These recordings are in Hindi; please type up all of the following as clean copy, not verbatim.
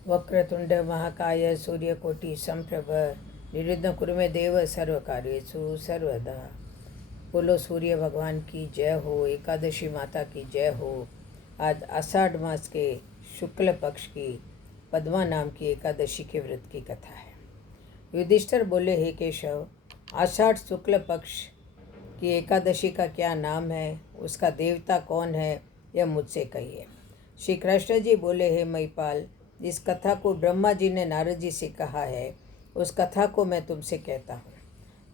वक्रतुंड महाकाय सूर्यकोटि समप्रभ निर्विघ्नं कुरु मे देव सर्वकार्येषु सर्वदा। बोलो सूर्य भगवान की जय हो, एकादशी माता की जय हो। आज आषाढ़ मास के शुक्ल पक्ष की पद्मा नाम की एकादशी के व्रत की कथा है। युधिष्ठिर बोले, हे केशव, आषाढ़ शुक्ल पक्ष की एकादशी का क्या नाम है, उसका देवता कौन है, यह मुझसे कहिए। श्री कृष्ण जी बोले, हे महिपाल, जिस कथा को ब्रह्मा जी ने नारद जी से कहा है, उस कथा को मैं तुमसे कहता हूँ।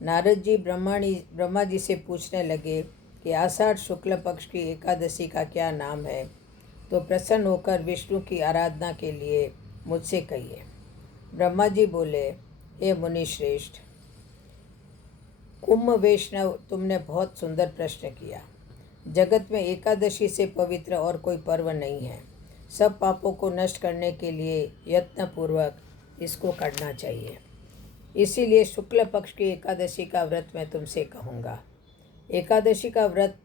नारद जी ब्रह्मा जी से पूछने लगे कि आषाढ़ शुक्ल पक्ष की एकादशी का क्या नाम है, तो प्रसन्न होकर विष्णु की आराधना के लिए मुझसे कहिए। ब्रह्मा जी बोले, हे मुनिश्रेष्ठ, कुंभ वैष्णव, तुमने बहुत सुंदर प्रश्न किया। जगत में एकादशी से पवित्र और कोई पर्व नहीं है। सब पापों को नष्ट करने के लिए यत्नपूर्वक इसको करना चाहिए। इसीलिए शुक्ल पक्ष की एकादशी का व्रत मैं तुमसे कहूँगा। एकादशी का व्रत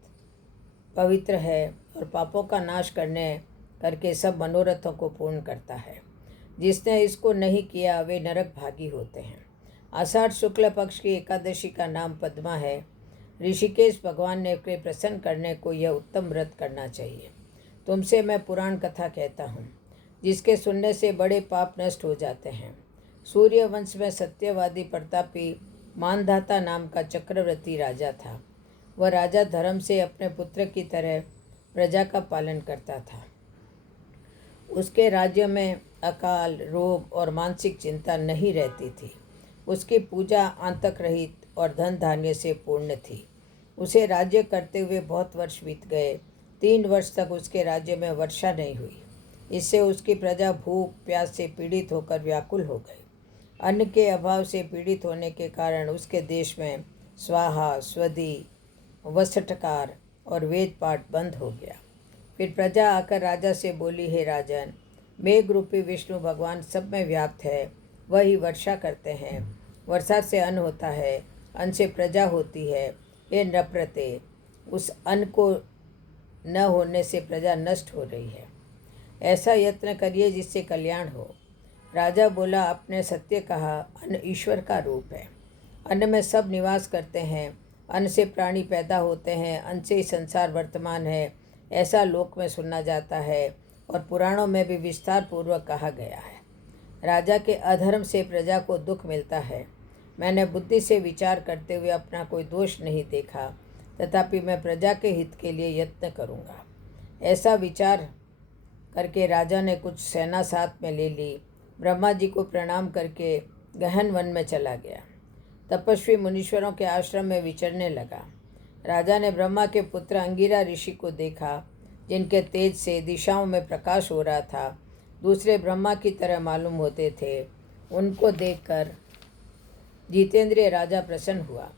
पवित्र है और पापों का नाश करके सब मनोरथों को पूर्ण करता है। जिसने इसको नहीं किया वे नरक भागी होते हैं। आषाढ़ शुक्ल पक्ष की एकादशी का नाम पद्मा है। ऋषिकेश भगवान ने प्रसन्न करने को यह उत्तम व्रत करना चाहिए। तुमसे मैं पुराण कथा कहता हूँ, जिसके सुनने से बड़े पाप नष्ट हो जाते हैं। सूर्य वंश में सत्यवादी प्रतापी मानधाता नाम का चक्रवर्ती राजा था। वह राजा धर्म से अपने पुत्र की तरह प्रजा का पालन करता था। उसके राज्य में अकाल, रोग और मानसिक चिंता नहीं रहती थी। उसकी पूजा आंतक रहित और धन धान्य से पूर्ण थी। उसे राज्य करते हुए बहुत वर्ष बीत गए। 3 वर्ष तक उसके राज्य में वर्षा नहीं हुई। इससे उसकी प्रजा भूख प्यास से पीड़ित होकर व्याकुल हो गई। अन्न के अभाव से पीड़ित होने के कारण उसके देश में स्वाहा, स्वधी, वसटकार और वेद पाठ बंद हो गया। फिर प्रजा आकर राजा से बोली, हे राजन, मेघ रूपी विष्णु भगवान सब में व्याप्त है। वही वर्षा करते हैं। वर्षा से अन्न होता है, अन्न से प्रजा होती है। हे नृपते, उस अन्न को न होने से प्रजा नष्ट हो रही है। ऐसा यत्न करिए जिससे कल्याण हो। राजा बोला, आपने सत्य कहा। अन्न ईश्वर का रूप है। अन्न में सब निवास करते हैं। अन्न से प्राणी पैदा होते हैं। अन्न से ही संसार वर्तमान है, ऐसा लोक में सुना जाता है और पुराणों में भी विस्तार पूर्वक कहा गया है। राजा के अधर्म से प्रजा को दुख मिलता है। मैंने बुद्धि से विचार करते हुए अपना कोई दोष नहीं देखा, तथापि मैं प्रजा के हित के लिए यत्न करूँगा। ऐसा विचार करके राजा ने कुछ सेना साथ में ले ली। ब्रह्मा जी को प्रणाम करके गहन वन में चला गया। तपस्वी मुनीश्वरों के आश्रम में विचरने लगा। राजा ने ब्रह्मा के पुत्र अंगिरा ऋषि को देखा, जिनके तेज से दिशाओं में प्रकाश हो रहा था। दूसरे ब्रह्मा की तरह मालूम होते थे। उनको देखकर जितेंद्रिय राजा प्रसन्न हुआ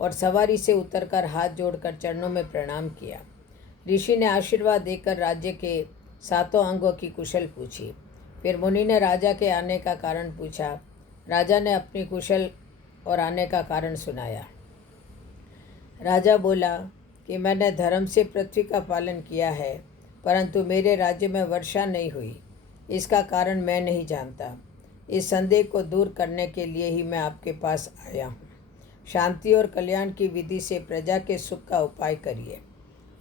और सवारी से उतरकर हाथ जोड़कर चरणों में प्रणाम किया। ऋषि ने आशीर्वाद देकर राज्य के 7 अंगों की कुशल पूछी। फिर मुनि ने राजा के आने का कारण पूछा। राजा ने अपनी कुशल और आने का कारण सुनाया। राजा बोला कि मैंने धर्म से पृथ्वी का पालन किया है, परंतु मेरे राज्य में वर्षा नहीं हुई। इसका कारण मैं नहीं जानता। इस संदेह को दूर करने के लिए ही मैं आपके पास आया हूँ। शांति और कल्याण की विधि से प्रजा के सुख का उपाय करिए।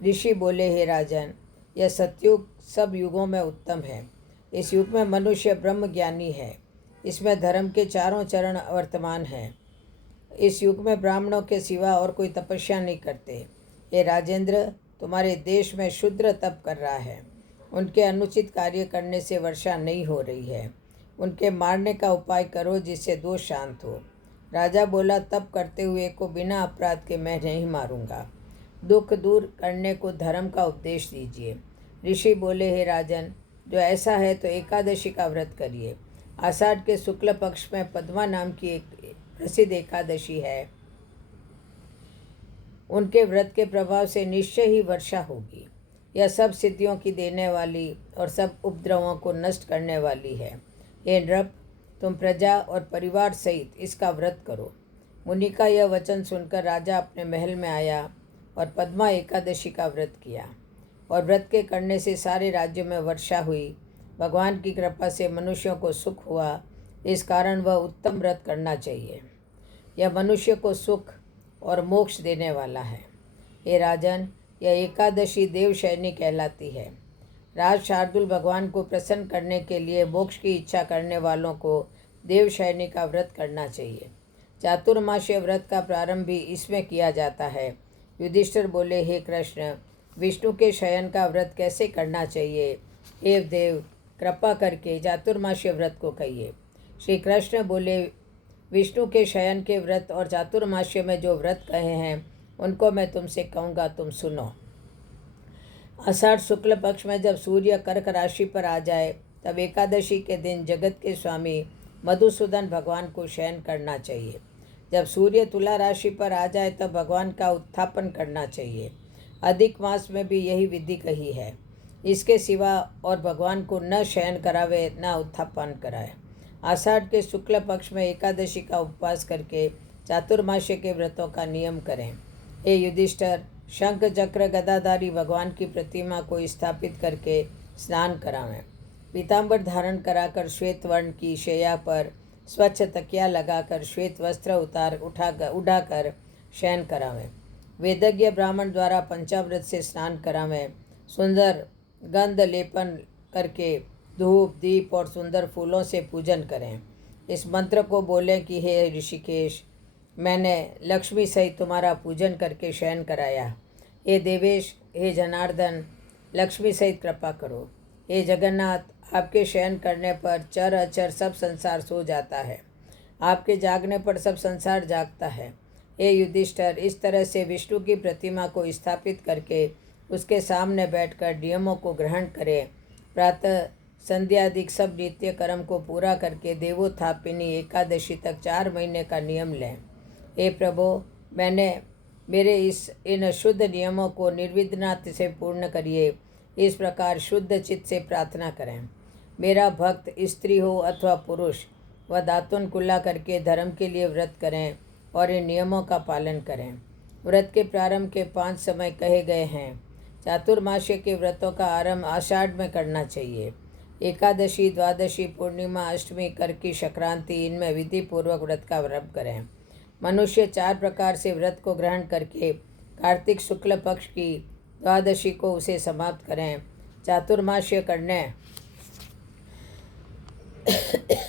ऋषि बोले, हे राजन, यह सतयुग सब युगों में उत्तम है। इस युग में मनुष्य ब्रह्म ज्ञानी है। इसमें धर्म के 4 चरण वर्तमान हैं। इस युग में ब्राह्मणों के सिवा और कोई तपस्या नहीं करते। हे राजेंद्र, तुम्हारे देश में शूद्र तप कर रहा है। उनके अनुचित कार्य करने से वर्षा नहीं हो रही है। उनके मारने का उपाय करो, जिससे दोष शांत हो। राजा बोला, तप करते हुए को बिना अपराध के मैं नहीं मारूंगा। दुख दूर करने को धर्म का उपदेश दीजिए। ऋषि बोले, हे राजन, जो ऐसा है तो एकादशी का व्रत करिए। आषाढ़ के शुक्ल पक्ष में पद्मा नाम की एक प्रसिद्ध एकादशी है। उनके व्रत के प्रभाव से निश्चय ही वर्षा होगी। यह सब सिद्धियों की देने वाली और सब उपद्रवों को नष्ट करने वाली है। हे नृप, तुम प्रजा और परिवार सहित इसका व्रत करो। मुनि का यह वचन सुनकर राजा अपने महल में आया और पद्मा एकादशी का व्रत किया। और व्रत के करने से सारे राज्य में वर्षा हुई भगवान की कृपा से मनुष्यों को सुख हुआ, इस कारण वह उत्तम व्रत करना चाहिए। यह मनुष्य को सुख और मोक्ष देने वाला है। हे राजन, यह एकादशी देवशयनी कहलाती है। राज शार्दुल भगवान को प्रसन्न करने के लिए मोक्ष की इच्छा करने वालों को देवशयनी का व्रत करना चाहिए। चातुर्मास्यीय व्रत का प्रारंभ भी इसमें किया जाता है। युधिष्ठिर बोले, हे कृष्ण, विष्णु के शयन का व्रत कैसे करना चाहिए? हे देव, कृपा करके चातुर्मास्यीय व्रत को कहिए। श्री कृष्ण बोले, विष्णु के शयन के व्रत और चातुर्मास्य में जो व्रत कहे हैं उनको मैं तुमसे कहूँगा, तुम सुनो। आषाढ़ शुक्ल पक्ष में जब सूर्य कर्क राशि पर आ जाए तब एकादशी के दिन जगत के स्वामी मधुसूदन भगवान को शयन करना चाहिए। जब सूर्य तुला राशि पर आ जाए तब भगवान का उत्थापन करना चाहिए। अधिक मास में भी यही विधि कही है। इसके सिवा और भगवान को न शयन करावे न उत्थापन कराए। आषाढ़ के शुक्ल पक्ष में एकादशी का उपवास करके चातुर्मास्य के व्रतों का नियम करें। हे युधिष्ठिर, शंख चक्र गदाधारी भगवान की प्रतिमा को स्थापित करके स्नान करावें। पीताम्बर धारण कराकर श्वेत वर्ण की शैया पर स्वच्छ तकिया लगाकर श्वेत वस्त्र उठाकर शयन करावें। वेदज्ञ ब्राह्मण द्वारा पंचामृत से स्नान करावें। सुंदर गंध लेपन करके धूप दीप और सुंदर फूलों से पूजन करें। इस मंत्र को बोलें कि हे ऋषिकेश, मैंने लक्ष्मी सहित तुम्हारा पूजन करके शयन कराया। हे देवेश, हे जनार्दन, लक्ष्मी सहित कृपा करो। हे जगन्नाथ, आपके शयन करने पर चर अचर सब संसार सो जाता है। आपके जागने पर सब संसार जागता है। हे युधिष्ठिर, इस तरह से विष्णु की प्रतिमा को स्थापित करके उसके सामने बैठकर नियमों को ग्रहण करें। प्रातः संध्यादिक सब नित्य कर्म को पूरा करके देवोत्थापिनी एकादशी तक 4 महीने का नियम लें। हे प्रभु, मेरे इन शुद्ध नियमों को निर्विघ्न से पूर्ण करिए। इस प्रकार शुद्ध चित्त से प्रार्थना करें। मेरा भक्त स्त्री हो अथवा पुरुष, वह दातुन कुल्ला करके धर्म के लिए व्रत करें और इन नियमों का पालन करें। व्रत के प्रारंभ के 5 समय कहे गए हैं। चातुर्मास्य के व्रतों का आरंभ आषाढ़ में करना चाहिए। एकादशी, द्वादशी, पूर्णिमा, अष्टमी, करकी संक्रांति, इनमें विधि पूर्वक व्रत का आरंभ करें। मनुष्य 4 प्रकार से व्रत को ग्रहण करके कार्तिक शुक्ल पक्ष की द्वादशी को उसे समाप्त करें। चातुर्मास्य करने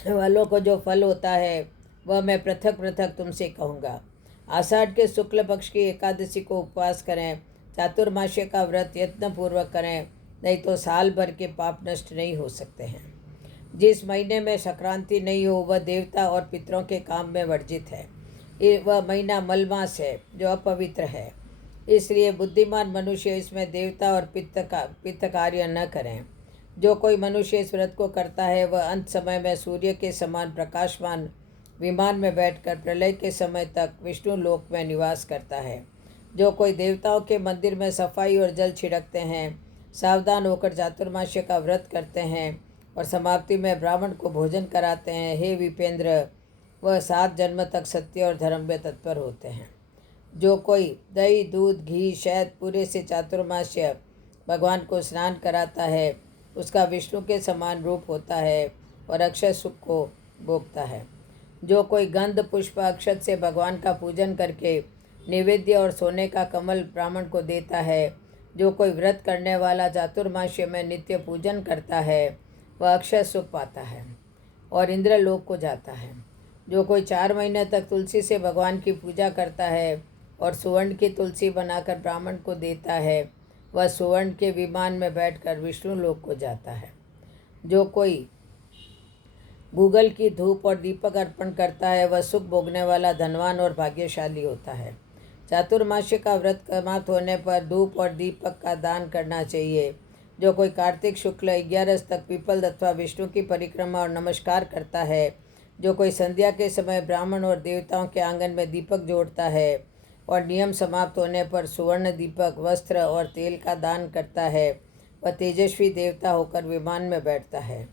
वालों को जो फल होता है वह मैं पृथक पृथक तुमसे कहूँगा। आषाढ़ के शुक्ल पक्ष की एकादशी को उपवास करें। चातुर्मास्य का व्रत यत्नपूर्वक करें, नहीं तो साल भर के पाप नष्ट नहीं हो सकते हैं। जिस महीने में संक्रांति नहीं हो वह देवता और पितरों के काम में वर्जित है। वह महीना मलमास है जो अपवित्र है, इसलिए बुद्धिमान मनुष्य इसमें देवता और पित्त कार्य न करें। जो कोई मनुष्य इस व्रत को करता है वह अंत समय में सूर्य के समान प्रकाशमान विमान में बैठकर प्रलय के समय तक विष्णु लोक में निवास करता है। जो कोई देवताओं के मंदिर में सफाई और जल छिड़कते हैं, सावधान होकर चातुर्मास्य का व्रत करते हैं और समाप्ति में ब्राह्मण को भोजन कराते हैं, हे विपेंद्र, वह 7 जन्म तक सत्य और धर्म में तत्पर होते हैं। जो कोई दही, दूध, घी, शहद पूरे से चातुर्मास्य भगवान को स्नान कराता है, उसका विष्णु के समान रूप होता है और अक्षय सुख को भोगता है। जो कोई गंध, पुष्प, अक्षत से भगवान का पूजन करके नैवेद्य और सोने का कमल ब्राह्मण को देता है, जो कोई व्रत करने वाला चातुर्मास्य में नित्य पूजन करता है, वह अक्षय सुख पाता है और इंद्रलोक को जाता है। जो कोई 4 महीने तक तुलसी से भगवान की पूजा करता है और सुवर्ण की तुलसी बनाकर ब्राह्मण को देता है, वह सुवर्ण के विमान में बैठकर विष्णु लोक को जाता है। जो कोई गूगल की धूप और दीपक अर्पण करता है, वह सुख भोगने वाला धनवान और भाग्यशाली होता है। चातुर्मास्य का व्रत समाप्त होने पर धूप और दीपक का दान करना चाहिए। जो कोई कार्तिक शुक्ल 11 तक पीपल अथवा विष्णु की परिक्रमा और नमस्कार करता है, जो कोई संध्या के समय ब्राह्मण और देवताओं के आंगन में दीपक जोड़ता है और नियम समाप्त होने पर सुवर्ण दीपक, वस्त्र और तेल का दान करता है, वह तेजस्वी देवता होकर विमान में बैठता है।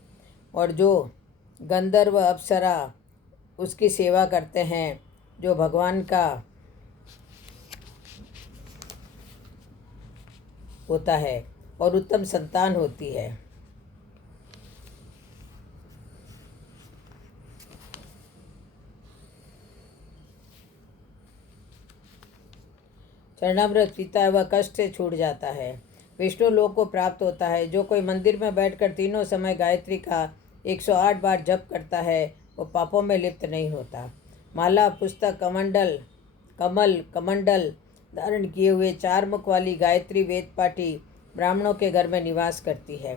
और जो गंधर्व अप्सरा उसकी सेवा करते हैं, जो भगवान का होता है और उत्तम संतान होती है। चरणामृत पीता है वह कष्ट से छूट जाता है, विष्णु लोक को प्राप्त होता है। जो कोई मंदिर में बैठकर तीनों समय गायत्री का 108 बार जप करता है वो पापों में लिप्त नहीं होता। माला, पुस्तक, कमंडल धारण किए हुए 4 मुख वाली गायत्री वेद पाठी ब्राह्मणों के घर में निवास करती है।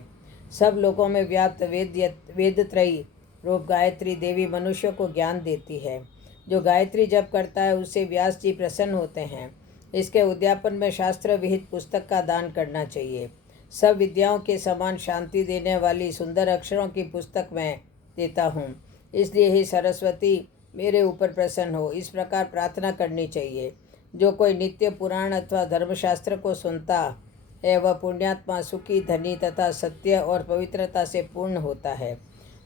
सब लोगों में व्याप्त वेदत्रयी रूप गायत्री देवी मनुष्यों को ज्ञान देती है। जो गायत्री जप करता है उससे व्यास जी प्रसन्न होते हैं। इसके उद्यापन में शास्त्र विहित पुस्तक का दान करना चाहिए। सब विद्याओं के समान शांति देने वाली सुंदर अक्षरों की पुस्तक मैं देता हूँ, इसलिए हे सरस्वती मेरे ऊपर प्रसन्न हो, इस प्रकार प्रार्थना करनी चाहिए। जो कोई नित्य पुराण अथवा धर्मशास्त्र को सुनता है वह पुण्यात्मा, सुखी, धनी तथा सत्य और पवित्रता से पूर्ण होता है।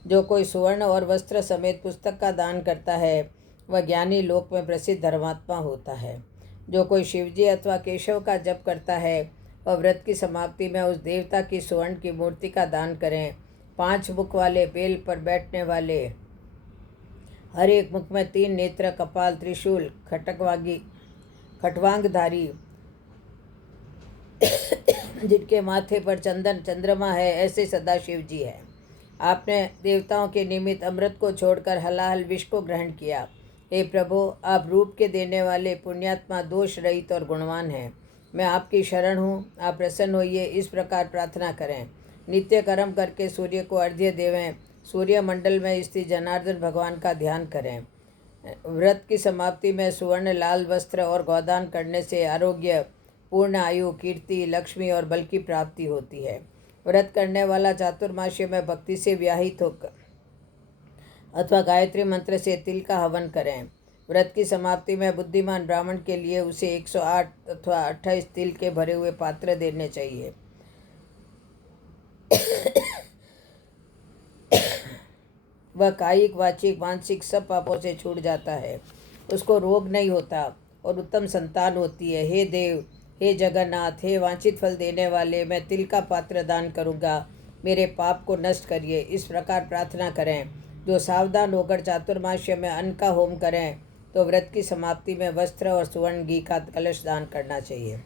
जो कोई सुवर्ण और वस्त्र समेत पुस्तक का दान करता है वह ज्ञानी लोक में प्रसिद्ध धर्मात्मा होता है। जो कोई शिवजी अथवा केशव का जप करता है वह व्रत की समाप्ति में उस देवता की स्वर्ण की मूर्ति का दान करें। 5 मुख वाले, बेल पर बैठने वाले, हर एक मुख में 3 नेत्र, कपाल, त्रिशूल, खटवांगधारी, जिनके माथे पर चंद्रमा है, ऐसे सदाशिव जी हैं। आपने देवताओं के निमित्त अमृत को छोड़कर हलाहल विष को ग्रहण किया। हे प्रभु, आप रूप के देने वाले पुण्यात्मा, दोष रहित और गुणवान हैं। मैं आपकी शरण हूँ, आप प्रसन्न होइए, इस प्रकार प्रार्थना करें। नित्य कर्म करके सूर्य को अर्घ्य देवें। सूर्य मंडल में स्थित जनार्दन भगवान का ध्यान करें। व्रत की समाप्ति में सुवर्ण, लाल वस्त्र और गोदान करने से आरोग्य, पूर्ण आयु, कीर्ति, लक्ष्मी और बल की प्राप्ति होती है। व्रत करने वाला चातुर्मास्य में भक्ति से व्याहित होकर अथवा गायत्री मंत्र से तिल का हवन करें। व्रत की समाप्ति में बुद्धिमान ब्राह्मण के लिए उसे 108 अथवा 28 तिल के भरे हुए पात्र देने चाहिए। वह कायिक, वाचिक, मानसिक सब पापों से छूट जाता है। उसको रोग नहीं होता और उत्तम संतान होती है। हे देव, हे जगन्नाथ, हे वांछित फल देने वाले, मैं तिल का पात्र दान करूँगा, मेरे पाप को नष्ट करिए, इस प्रकार प्रार्थना करें। जो सावधान होकर चातुर्मास्य में अन्न का होम करें तो व्रत की समाप्ति में वस्त्र और सुवर्ण घी का कलश दान करना चाहिए।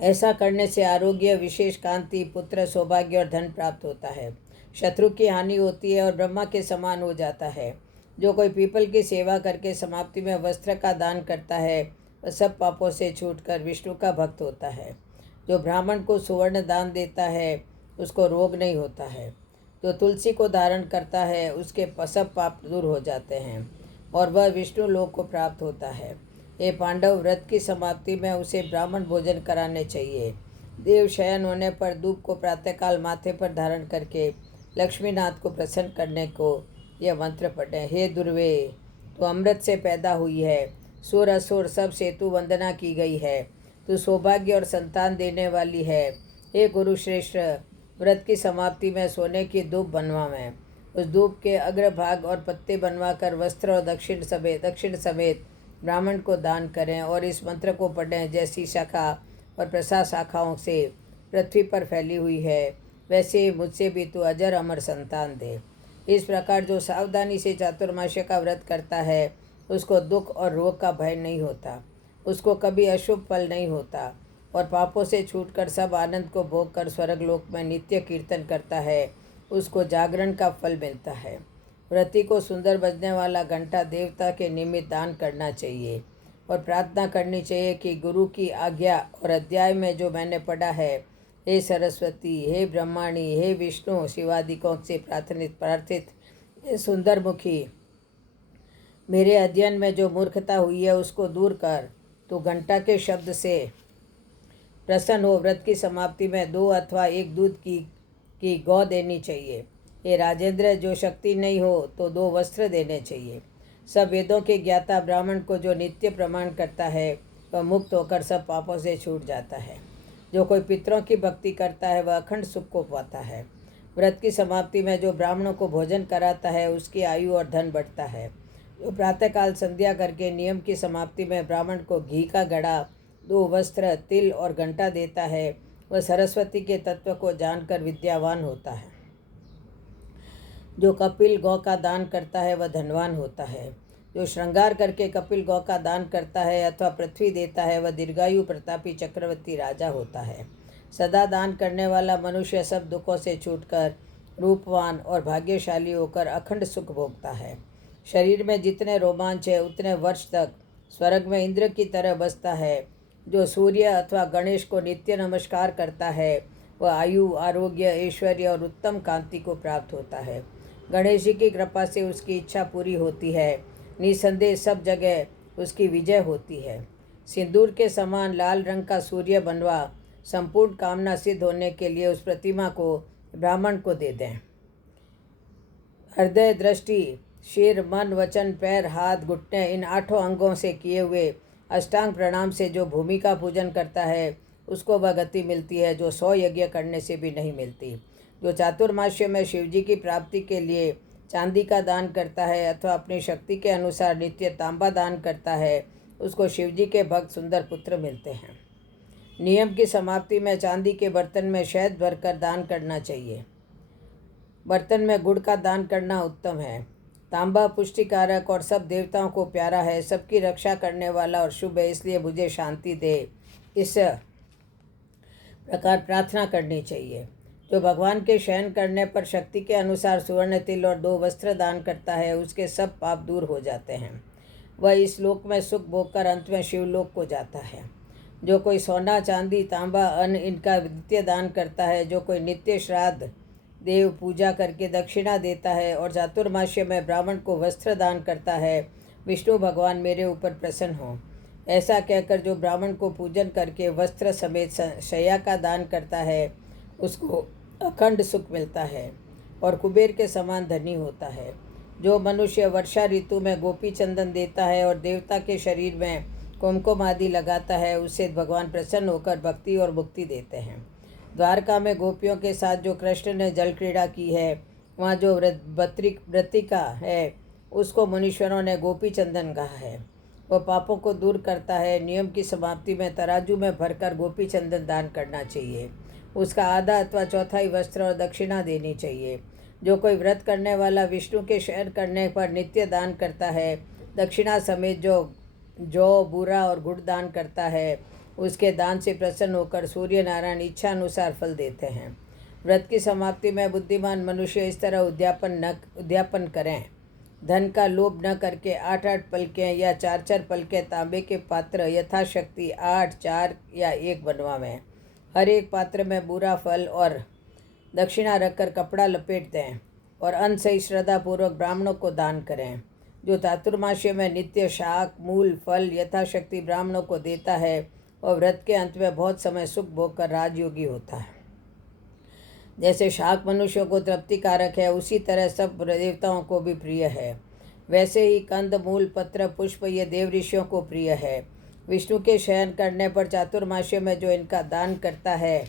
ऐसा करने से आरोग्य, विशेष कांति, पुत्र, सौभाग्य और धन प्राप्त होता है। शत्रु की हानि होती है और ब्रह्मा के समान हो जाता है। जो कोई पीपल की सेवा करके समाप्ति में वस्त्र का दान करता है वह सब पापों से छूटकर विष्णु का भक्त होता है। जो ब्राह्मण को सुवर्ण दान देता है उसको रोग नहीं होता है। जो तुलसी को धारण करता है उसके सब पाप दूर हो जाते हैं और वह विष्णु लोक को प्राप्त होता है। हे पांडव, व्रत की समाप्ति में उसे ब्राह्मण भोजन कराने चाहिए। देव शयन होने पर धूप को प्रातःकाल माथे पर धारण करके लक्ष्मीनाथ को प्रसन्न करने को यह मंत्र पढ़ें। हे दुर्वे, तो अमृत से पैदा हुई है, सुर असुर सब सेतु वंदना की गई है, तू सौभाग्य और संतान देने वाली है। हे गुरुश्रेष्ठ, व्रत की समाप्ति में सोने की धूप बनवाएं। उस धूप के अग्रभाग और पत्ते बनवाकर वस्त्र और दक्षिण समेत ब्राह्मण को दान करें और इस मंत्र को पढ़ें। जैसी शाखा और प्रसाद शाखाओं से पृथ्वी पर फैली हुई है वैसे मुझसे भी तू अजर अमर संतान दे। इस प्रकार जो सावधानी से चातुर्मास्य का व्रत करता है उसको दुख और रोग का भय नहीं होता, उसको कभी अशुभ फल नहीं होता और पापों से छूटकर सब आनंद को भोग कर स्वर्गलोक में नित्य कीर्तन करता है, उसको जागरण का फल मिलता है। व्रती को सुंदर बजने वाला घंटा देवता के निमित्त दान करना चाहिए और प्रार्थना करनी चाहिए कि गुरु की आज्ञा और अध्याय में जो मैंने पढ़ा है, हे सरस्वती, हे ब्रह्माणी, हे विष्णु शिवादिकों से प्रार्थित हे सुंदर मुखी, मेरे अध्ययन में जो मूर्खता हुई है उसको दूर कर, तो घंटा के शब्द से प्रसन्न हो। व्रत की समाप्ति में 2 अथवा 1 दूध की गौ देनी चाहिए। हे राजेंद्र, जो शक्ति नहीं हो तो 2 वस्त्र देने चाहिए। सब वेदों के ज्ञाता ब्राह्मण को जो नित्य प्रमाण करता है वह मुक्त होकर सब पापों से छूट जाता है। जो कोई पितरों की भक्ति करता है वह अखंड सुख को पाता है। व्रत की समाप्ति में जो ब्राह्मणों को भोजन कराता है उसकी आयु और धन बढ़ता है। जो प्रातःकाल संध्या करके नियम की समाप्ति में ब्राह्मण को घी का घड़ा, 2 वस्त्र, तिल और घंटा देता है वह सरस्वती के तत्व को जानकर विद्यावान होता है। जो कपिल गौ का दान करता है वह धनवान होता है। जो श्रृंगार करके कपिल गौ का दान करता है अथवा पृथ्वी देता है वह दीर्घायु प्रतापी चक्रवर्ती राजा होता है। सदा दान करने वाला मनुष्य सब दुखों से छूटकर रूपवान और भाग्यशाली होकर अखंड सुख भोगता है। शरीर में जितने रोमांच है उतने वर्ष तक स्वर्ग में इंद्र की तरह बसता है। जो सूर्य अथवा गणेश को नित्य नमस्कार करता है वह आयु, आरोग्य, ऐश्वर्य और उत्तम कांति को प्राप्त होता है। गणेश जी की कृपा से उसकी इच्छा पूरी होती है। निसंदेह सब जगह उसकी विजय होती है। सिंदूर के समान लाल रंग का सूर्य बनवा संपूर्ण कामना सिद्ध होने के लिए उस प्रतिमा को ब्राह्मण को दे दें। हृदय, दृष्टि, सिर, मन, वचन, पैर, हाथ, घुटने इन 8 अंगों से किए हुए अष्टांग प्रणाम से जो भूमि का पूजन करता है उसको वह गति मिलती है जो 100 यज्ञ करने से भी नहीं मिलती। जो चातुर्मास्य में शिवजी की प्राप्ति के लिए चांदी का दान करता है अथवा अपनी शक्ति के अनुसार नित्य तांबा दान करता है उसको शिवजी के भक्त सुंदर पुत्र मिलते हैं। नियम की समाप्ति में चांदी के बर्तन में शहद भरकर दान करना चाहिए। बर्तन में गुड़ का दान करना उत्तम है। तांबा पुष्टिकारक और सब देवताओं को प्यारा है, सबकी रक्षा करने वाला और शुभ है, इसलिए मुझे शांति दे, इस प्रकार प्रार्थना करनी चाहिए। जो भगवान के शयन करने पर शक्ति के अनुसार सुवर्ण तिल और 2 वस्त्र दान करता है उसके सब पाप दूर हो जाते हैं। वह इस लोक में सुख भोगकर अंत में शिवलोक को जाता है। जो कोई सोना, चांदी, तांबा, अन्न इनका नित्य दान करता है, जो कोई नित्य श्राद्ध, देव पूजा करके दक्षिणा देता है और चातुर्मास्य में ब्राह्मण को वस्त्र दान करता है, विष्णु भगवान मेरे ऊपर प्रसन्न हो। ऐसा कहकर जो ब्राह्मण को पूजन करके वस्त्र समेत शैया का दान करता है उसको अखंड सुख मिलता है और कुबेर के समान धनी होता है। जो मनुष्य वर्षा ऋतु में गोपी चंदन देता है और देवता के शरीर में कुमकुम आदि लगाता है उससे भगवान प्रसन्न होकर भक्ति और मुक्ति देते हैं। द्वारका में गोपियों के साथ जो कृष्ण ने जल क्रीड़ा की है वहाँ जो व्रतिका है उसको मुनीश्वरों ने गोपी चंदन कहा है। वह पापों को दूर करता है। नियम की समाप्ति में तराजू में भरकर गोपी चंदन दान करना चाहिए। उसका आधा अथवा चौथाई वस्त्र और दक्षिणा देनी चाहिए। जो कोई व्रत करने वाला विष्णु के शयन करने पर नित्य दान करता है, दक्षिणा समेत जो बूरा और गुड़ दान करता है उसके दान से प्रसन्न होकर सूर्य नारायण इच्छा अनुसार फल देते हैं। व्रत की समाप्ति में बुद्धिमान मनुष्य इस तरह उद्यापन करें। धन का लोभ न करके 8-8 पलकें या 4-4 पलकें तांबे के पात्र यथाशक्ति 8, 4 या 1 बनवावें। हर एक पात्र में बूरा फल और दक्षिणा रखकर कपड़ा लपेट दें और अन्न सही श्रद्धापूर्वक ब्राह्मणों को दान करें। जो चातुर्मास्य में नित्य शाक, मूल, फल यथाशक्ति ब्राह्मणों को देता है और व्रत के अंत में बहुत समय सुख भोग कर राजयोगी होता है। जैसे शाक मनुष्यों को तृप्तिकारक है उसी तरह सब देवताओं को भी प्रिय है। वैसे ही कंद, मूल, पत्र, पुष्प ये देव ऋषियों को प्रिय है। विष्णु के शयन करने पर चातुर्मास्य में जो इनका दान करता है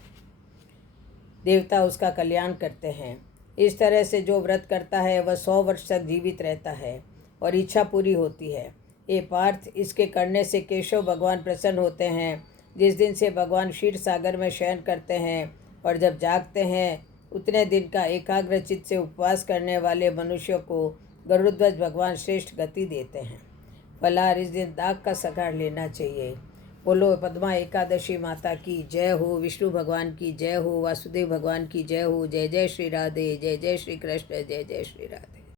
देवता उसका कल्याण करते हैं। इस तरह से जो व्रत करता है वह 100 वर्ष तक जीवित रहता है और इच्छा पूरी होती है। ये पार्थ, इसके करने से केशव भगवान प्रसन्न होते हैं। जिस दिन से भगवान क्षीर सागर में शयन करते हैं और जब जागते हैं उतने दिन का एकाग्र चित्त से उपवास करने वाले मनुष्यों को गरुड़ध्वज भगवान श्रेष्ठ गति देते हैं। फलाहार इस दिन दाग का सगाड़ लेना चाहिए। बोलो पद्मा एकादशी माता की जय हो, विष्णु भगवान की जय हो, वासुदेव भगवान की जय हो। जय जय श्री राधे, जय जय श्री कृष्ण, जय जय श्री राधे।